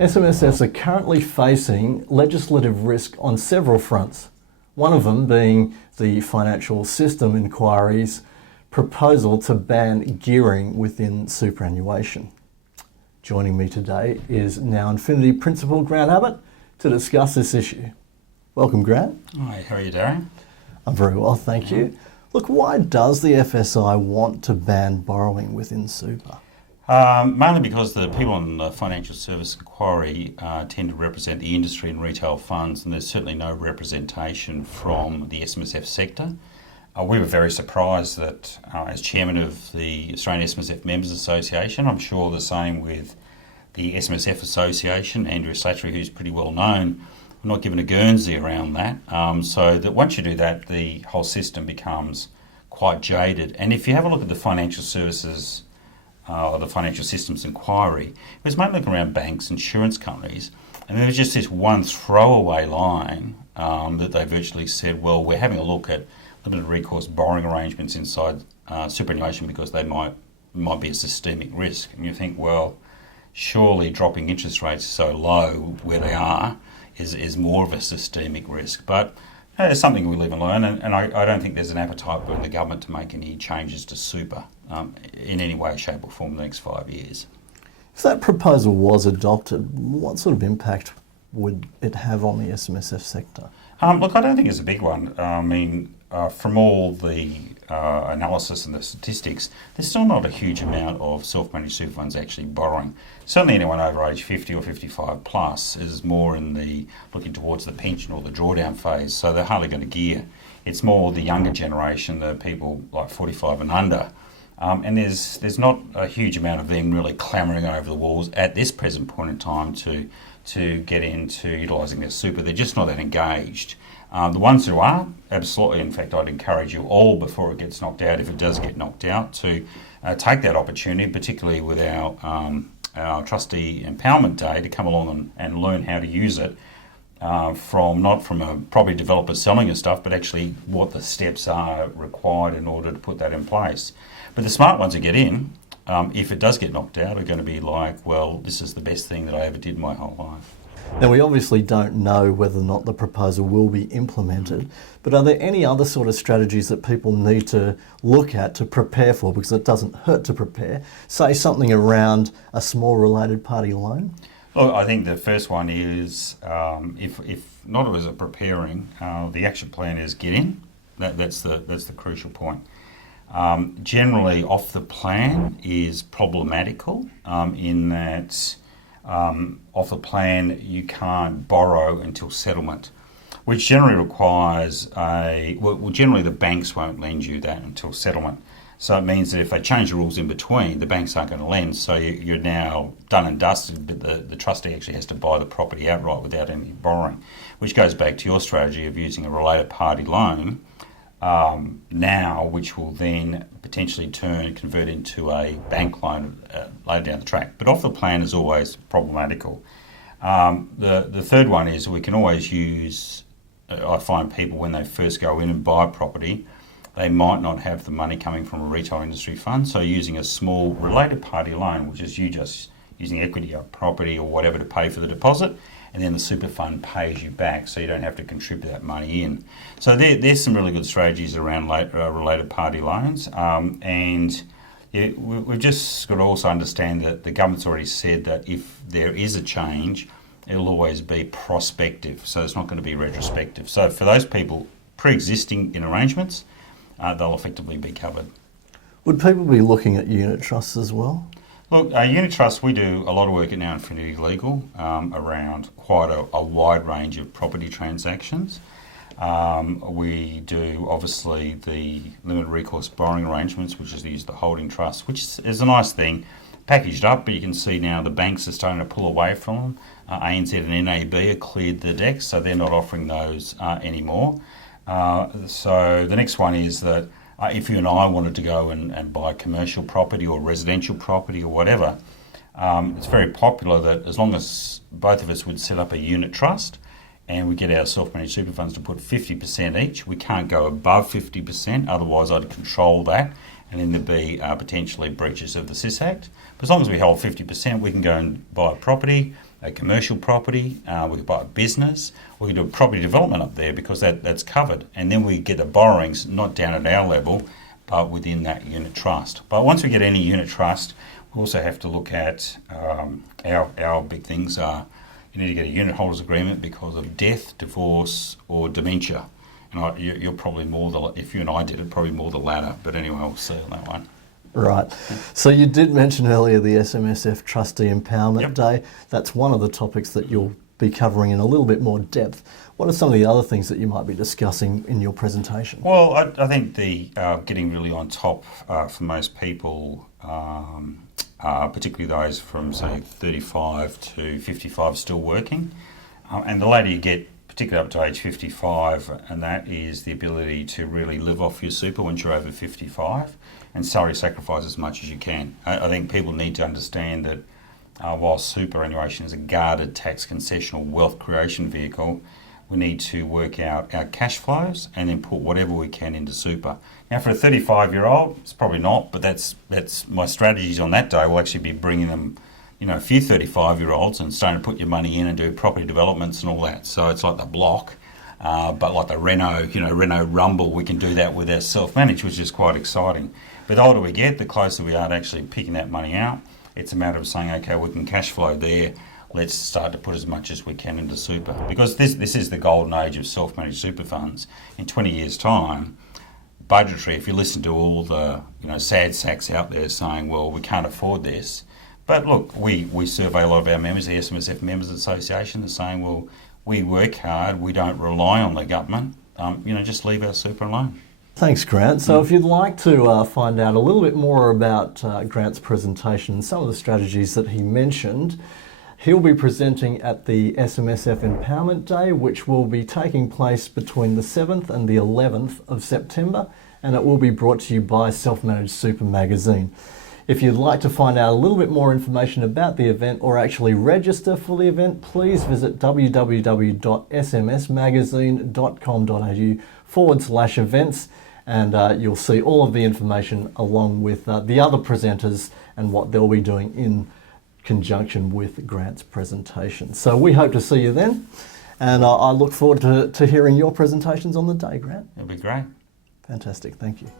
SMSFs are currently facing legislative risk on several fronts, one of them being the financial system inquiry's proposal to ban gearing within superannuation. Joining me today is now Infinity Principal Grant Abbott to discuss this issue. Welcome, Grant. Hi, how are you, Darren? I'm very well, thank you. Look, why does the FSI want to ban borrowing within super? Mainly because the people on the financial service inquiry tend to represent the industry and retail funds, and there's certainly no representation from the SMSF sector. We were very surprised that, as chairman of the Australian SMSF Members Association, I'm sure the same with the SMSF Association, Andrew Slattery, who's pretty well known, we're not given a Guernsey around that. So that once you do that, the whole system becomes quite jaded. And if you have a look at the financial services or the financial systems inquiry, it was mainly looking around banks, insurance companies, and there was just this one throwaway line that they virtually said, well, we're having a look at limited recourse borrowing arrangements inside superannuation because they might be a systemic risk. And you think, well, surely dropping interest rates so low where they are is more of a systemic risk. But it's something we live and learn, and I don't think there's an appetite within the government to make any changes to super in any way, shape or form in the next 5 years. If that proposal was adopted, what sort of impact would it have on the SMSF sector? Look, I don't think it's a big one. I mean, from all the analysis and the statistics, there's still not a huge amount of self-managed super funds actually borrowing. Certainly anyone over age 50 or 55 plus is more in the looking towards the pension or the drawdown phase, so they're hardly going to gear. It's more the younger generation, the people like 45 and under. And there's not a huge amount of them really clamouring over the walls at this present point in time to get into utilising their super. They're just not that engaged. The ones who are, absolutely, in fact, I'd encourage you all before it gets knocked out, if it does get knocked out, to take that opportunity, particularly with our Trustee Empowerment Day, to come along and learn how to use it not from a property developer selling your stuff, but actually what the steps are required in order to put that in place. But the smart ones who get in, if it does get knocked out, are going to be like, well, this is the best thing that I ever did my whole life. Now, we obviously don't know whether or not the proposal will be implemented, but are there any other sort of strategies that people need to look at to prepare for, because it doesn't hurt to prepare? Say something around a small related party loan? Well, I think the first one is, if not as a preparing, the action plan is get in. That's the crucial point. Generally, off the plan is problematical in that off the plan you can't borrow until settlement, which generally requires generally the banks won't lend you that until settlement. So it means that if they change the rules in between, the banks aren't going to lend, so you're now done and dusted, but the trustee actually has to buy the property outright without any borrowing, which goes back to your strategy of using a related party loan now, which will then potentially convert into a bank loan later down the track. But off the plan is always problematical. The third one is we can always use, I find people when they first go in and buy a property, they might not have the money coming from a retail industry fund, so using a small related party loan, which is you just using equity or property or whatever to pay for the deposit, and then the super fund pays you back, so you don't have to contribute that money in. So there's some really good strategies around related party loans, and we've just got to also understand that the government's already said that if there is a change, it'll always be prospective, so it's not going to be retrospective. So for those people pre-existing in arrangements, they'll effectively be covered. Would people be looking at unit trusts as well? Look, unit trusts, we do a lot of work at now Infinity Legal around quite a wide range of property transactions. We do, obviously, the limited recourse borrowing arrangements, which is the holding trust, which is a nice thing, packaged up, but you can see now the banks are starting to pull away from them. ANZ and NAB have cleared the decks, so they're not offering those anymore. So the next one is that if you and I wanted to go and buy commercial property or residential property or whatever, it's very popular that as long as both of us would set up a unit trust and we get our self-managed super funds to put 50% each, we can't go above 50%, otherwise I'd control that and then there'd be potentially breaches of the SIS Act. But as long as we hold 50%, we can go and buy a property, a commercial property, we could buy a business, we could do a property development up there because that's covered. And then we get the borrowings not down at our level, but within that unit trust. But once we get any unit trust, we also have to look at our big things are you need to get a unit holders agreement because of death, divorce, or dementia. And you're probably more if you and I did it, probably more the latter. But anyway, we'll see on that one. Right. So you did mention earlier the SMSF Trustee Empowerment Day. That's one of the topics that you'll be covering in a little bit more depth. What are some of the other things that you might be discussing in your presentation? Well, I think the getting really on top for most people, particularly those from, say, 35 to 55 still working. And the later you get, particularly up to age 55, and that is the ability to really live off your super once you're over 55 and salary sacrifice as much as you can. I think people need to understand that while superannuation is a guarded tax concessional wealth creation vehicle, we need to work out our cash flows and then put whatever we can into super. Now, for a 35-year-old, it's probably not, but that's my strategies on that day will actually be bringing them, a few 35-year-olds and starting to put your money in and do property developments and all that. So it's like the block, but like the Renault Rumble, we can do that with our self-managed, which is quite exciting. But the older we get, the closer we are to actually picking that money out. It's a matter of saying, okay, we can cash flow there. Let's start to put as much as we can into super. Because this is the golden age of self-managed super funds. In 20 years' time, budgetary, if you listen to all the sad sacks out there saying, well, we can't afford this. But look, we survey a lot of our members, the SMSF Members Association, are saying, well, we work hard, we don't rely on the government, just leave our super alone. Thanks, Grant. So if you'd like to find out a little bit more about Grant's presentation and some of the strategies that he mentioned, he'll be presenting at the SMSF Empowerment Day, which will be taking place between the 7th and the 11th of September, and it will be brought to you by Self-Managed Super magazine. If you'd like to find out a little bit more information about the event or actually register for the event, please visit www.smsmagazine.com.au/events, and you'll see all of the information along with the other presenters and what they'll be doing in conjunction with Grant's presentation. So we hope to see you then, and I look forward to hearing your presentations on the day, Grant. It'll be great. Fantastic, thank you.